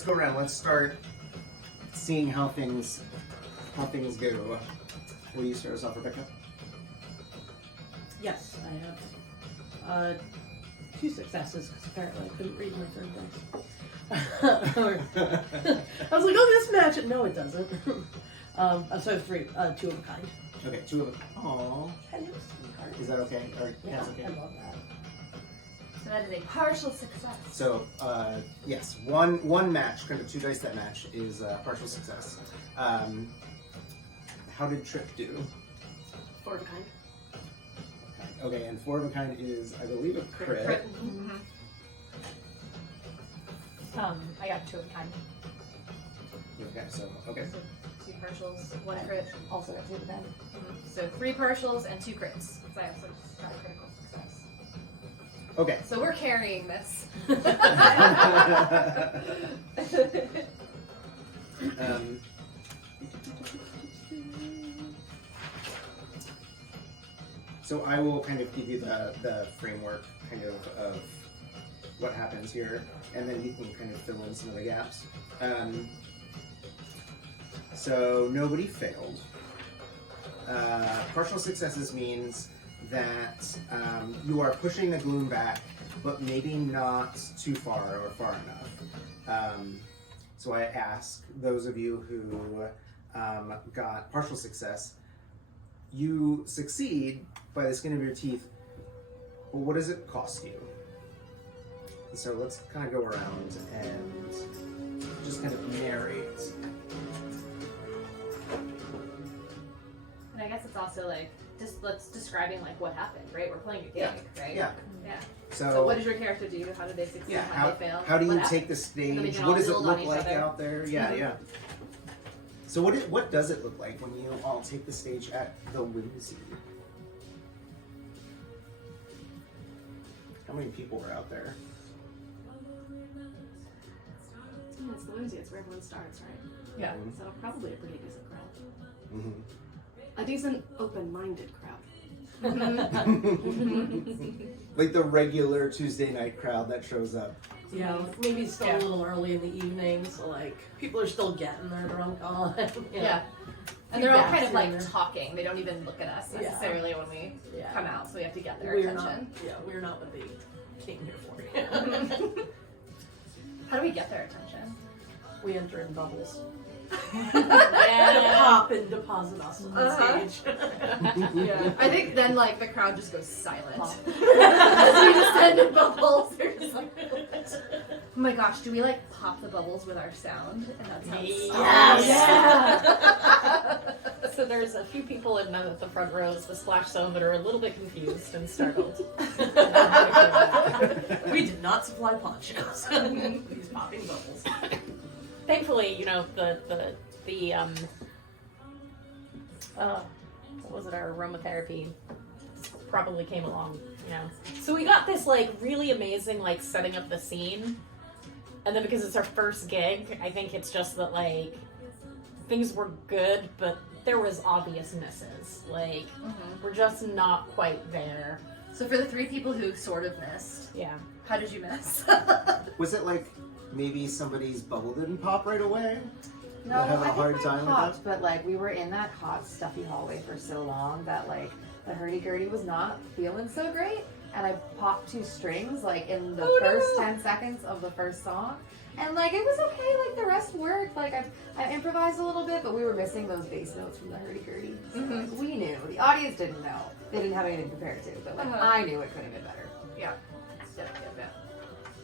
let's go around. Let's start seeing how things go. Will you start us off, Rebecca? Yes, I have 2 successes because apparently I couldn't read my third dice. I was like, oh, this match. No, it doesn't. So I have 3, 2 of a kind. Okay, 2 of a kind. Aww. Hello, sweetheart. Is that okay? Or Yeah, that's okay? I love that. So that is a partial success. So, yes, one match, kind of 2 dice that match, is a partial success. How did Trip do? 4 of a kind. Okay, and 4 of a kind is, I believe, a crit. Mm-hmm. I got 2 of a kind. Okay, so, okay. So 2 partials, 1 crit. Also got 2 of a kind. Mm-hmm. So 3 partials and 2 crits. So I also just got a critical success. Okay. So we're carrying this. So I will kind of give you the framework kind of what happens here, and then you can kind of fill in some of the gaps. So nobody failed. Partial successes means that you are pushing the gloom back, but maybe not too far or far enough. So I ask those of you who got partial success, you succeed by the skin of your teeth, but what does it cost you? And so let's kind of go around and just kind of narrate. And I guess it's also like just describing like what happened, right? We're playing a gig, right? Yeah. Yeah. So what did your character do? How did they succeed? yeah, How did they fail? how do you What take the And then we stage? can What all does it build on look each like other. out there? Yeah, yeah. So what does it look like when you all take the stage at the Whimsy? How many people were out there? It's the Whimsy. It's where everyone starts, right? Yeah. So probably a pretty decent crowd. Mm-hmm. A decent, open-minded crowd. Like the regular Tuesday night crowd that shows up. Yeah, maybe still a little early in the evening, so like people are still getting their drunk on. Yeah. And they're all kind of like Feedback's in talking. They don't even look at us necessarily when we Yeah. come out, so we have to get their We're attention. we're not what they came here for. How do we get their attention? We enter in bubbles. Yeah. Pop and deposit us on the Uh-huh. stage. Yeah. I think then like the crowd just goes silent. As we descend in bubbles, they're just like, oh my gosh, do we like pop the bubbles with our sound? And that's how it starts. Yeah. So there's a few people in the front rows, the splash zone, that are a little bit confused and startled. We did not supply ponchos. He's popping bubbles. Thankfully, you know, what was it, our aromatherapy probably came along, you know. So we got this, like, really amazing, like, setting up the scene. And then because it's our first gig, I think it's just that, like, things were good, but there was obvious misses. Like, we're just not quite there. So for the 3 people who sort of missed, Yeah. how did you miss? Was it like maybe somebody's bubble didn't pop right away? No, They're having I a hard think time mine with popped, but like we were in that hot, stuffy hallway for so long that like the hurdy-gurdy was not feeling so great, and I popped 2 strings like in the first 10 seconds of the first song, and like it was okay. Like the rest worked. Like I improvised a little bit, but we were missing those bass notes from the hurdy-gurdy. So like, we knew. The audience didn't know. They didn't have anything compared to, but like I knew it could have been better. Yeah.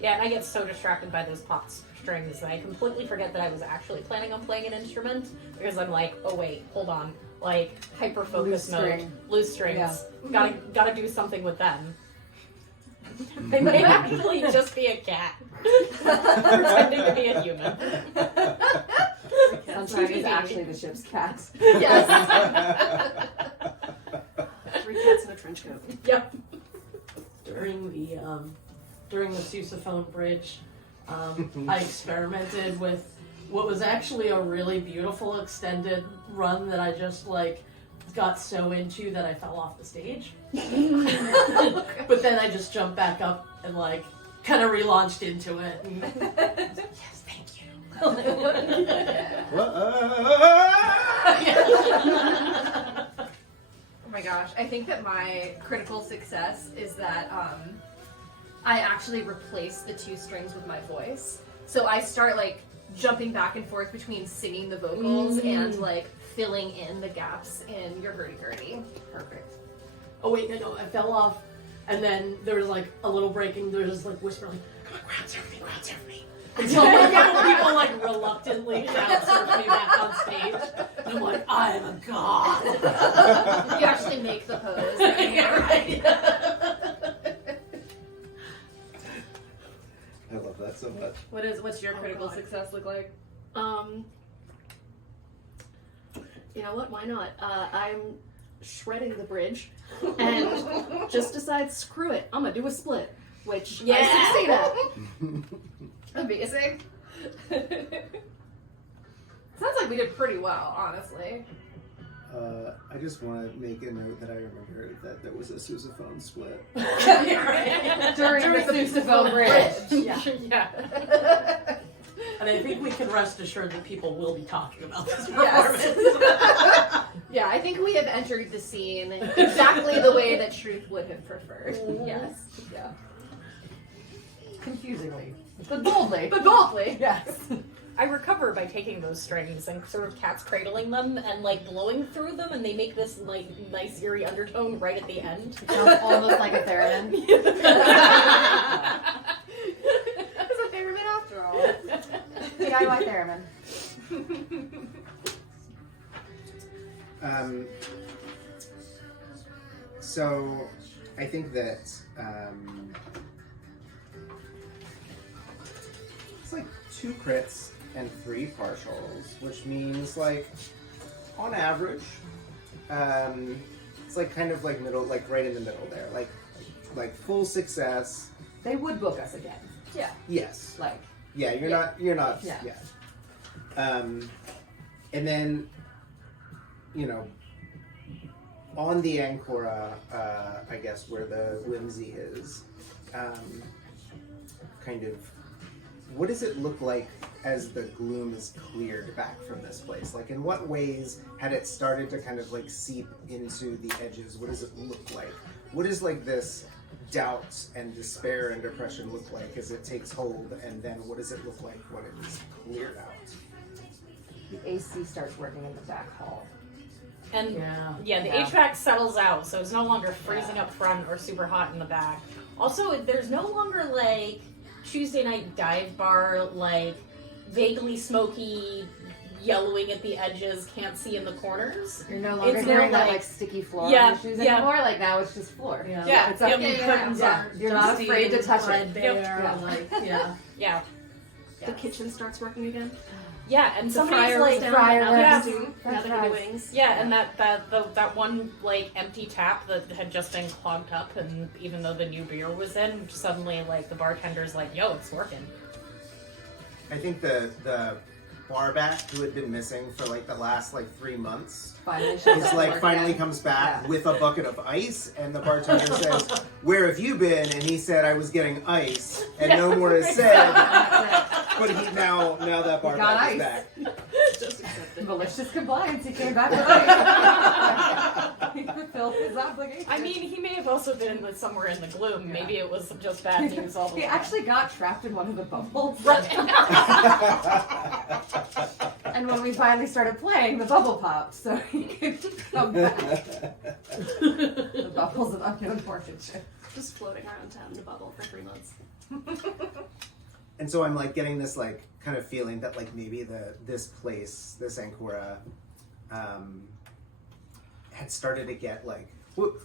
Yeah, and I get so distracted by those pop strings that I completely forget that I was actually planning on playing an instrument, because I'm like, oh wait, hold on, like hyper focus mode, loose strings, Yeah. gotta do something with them. They may actually just be a cat pretending to be a human. Sometimes it's actually the ship's cat. Yes. 3 cats in a trench coat. Yep. During the sousaphone bridge, I experimented with what was actually a really beautiful extended run that I just like got so into that I fell off the stage. But then I just jumped back up and like kind of relaunched into it. And, yes, thank you. Oh my gosh, I think that my critical success is that I actually replace the 2 strings with my voice. So I start like jumping back and forth between singing the vocals and like filling in the gaps in your hurdy-gurdy. Perfect. Oh wait, no, I fell off, and then there was like a little breaking. There was just like whispering, "Come on, crowd surf me." Until like, a couple people like reluctantly crowd surf me back on stage, and I'm like, I am a god. You actually make the pose. Yeah, right. I love that so much. What's your critical success look like? You know what? Why not? I'm shredding the bridge and just decide, screw it, I'm gonna do a split, which I succeed at. Amazing. Sounds like we did pretty well, honestly. I just want to make a note that I remember that there was a sousaphone split. During the sousaphone bridge. Yeah. And I think we can rest assured that people will be talking about this Yes. performance. Yeah, I think we have entered the scene exactly the way that Truth would have preferred. Yes. Yeah. Confusingly. But boldly. But boldly. Yes. I recover by taking those strings and sort of cat's cradling them and like blowing through them, and they make this like nice eerie undertone right at the end. Sounds almost like a theremin. It's a theremin after all. DIY theremin. So I think that it's like 2 crits and 3 partials, which means like on average, it's like kind of like middle, like right in the middle there, like full success. They would book us again. Yeah. Yes. Like, Yeah, you're not. Yeah. And then, you know, on the Ancora, I guess where the whimsy is, kind of, what does it look like as the gloom is cleared back from this place? Like, in what ways had it started to kind of like seep into the edges? What does it look like? What is like this doubt and despair and depression look like as it takes hold, and then what does it look like when it is cleared out? the AC starts working in the back hall. And Yeah. the HVAC settles out, so it's no longer freezing up front or super hot in the back. Also, there's no longer like Tuesday night dive bar, like vaguely smoky, yellowing at the edges, can't see in the corners. You're no longer It's now hearing that like- like sticky floor Yeah, on your shoes yeah. anymore. Like now it's just floor. Yeah. Yeah, It's up yep. to you. Curtains Yeah. are You're not dusty afraid to and touch it. threadbare, Yeah. like, yeah. Yeah, The kitchen starts working again. yeah, and The somebody's fryer like, was down, fryer but now they're works. doing now French they're doing fries. wings. yeah, and that one like empty tap that had just been clogged up, and even though the new beer was in, suddenly like the bartender's like, "Yo, it's working." I think the bar back who had been missing for like the last like 3 months Finally, shows is up like work finally again. comes back Yeah. with a bucket of ice, and the bartender says, "Where have you been?" And he said, "I was getting ice," and no more is said. But he now that bar He got back ice. is back. Just accept it. Malicious compliance. He came back with He fulfilled his obligation. I mean, he may have also been with somewhere in the gloom. Maybe it was just bad news all the He way. actually got trapped in one of the bubbles. And when we finally started playing, the bubble popped, so he could come back. The bubbles of unknown origin. Just floating around town in a bubble for 3 months. And so I'm like getting this like kind of feeling that like maybe this place, this Ancora, had started to get like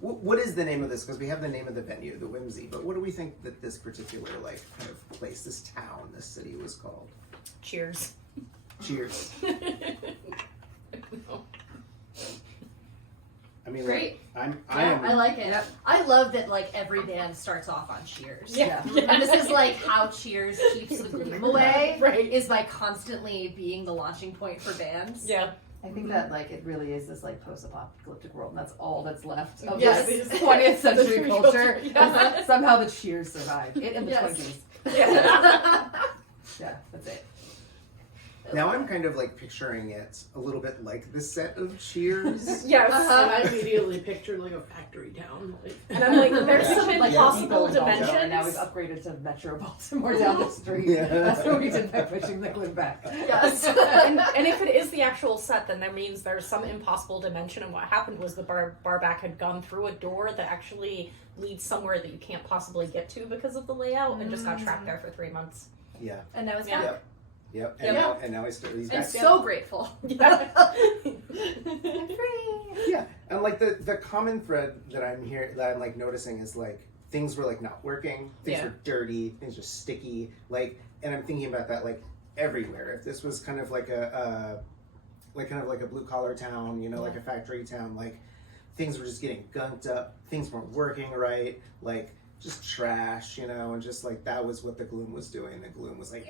what is the name of this? Because we have the name of the venue, the Whimsy, but what do we think that this particular like kind of place, this town, this city was called? Cheers. Cheers. I mean, Great. like, I Yeah, am. I like it. Yep. I love that like every band starts off on Cheers. Yeah. And this is like how Cheers keeps the gloom away. Right. Is by constantly being the launching point for bands. Yeah. I think that like it really is this like post-apocalyptic world, and that's all that's left of Yes. this 20th century culture. Yeah. Somehow the Cheers survived. It in the Yes. 20s. Yeah. Yeah, that's it. Now I'm kind of like picturing it a little bit like the set of Cheers. Yes. And I immediately pictured like a factory town. Like, And I'm like, there's Yeah. some Like impossible Depot in Baltimore, and now we've dimensions. upgraded to Metro Baltimore down the street. Yeah. That's what we did by pushing the glue back. Yes. And if it is the actual set, then that means there's some impossible dimension. And what happened was the barback had gone through a door that actually leads somewhere that you can't possibly get to because of the layout, and just got trapped there for 3 months. Yeah. And now it's Yeah. back. Yep. Yeah. And now he's And back. so grateful. Yeah. Yeah, and like the common thread that I'm like noticing is like things were like not working, things Yeah. were dirty, things were sticky, like, and I'm thinking about that like everywhere. If this was kind of like a blue collar town, you know, like a factory town, like things were just getting gunked up, things weren't working right, like just trash, you know, and just like that was what the Gloom was doing. The Gloom was like,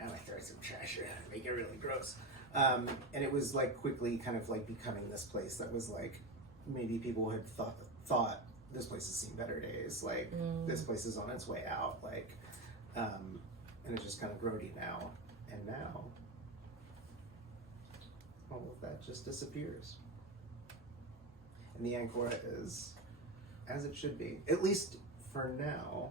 I'm gonna throw some trash around and make it really gross. And it was like quickly kind of like becoming this place that was like maybe people had thought this place has seen better days, like this place is on its way out, like and it's just kind of grody now, and now all of that just disappears. And the Ancora is as it should be, at least for now.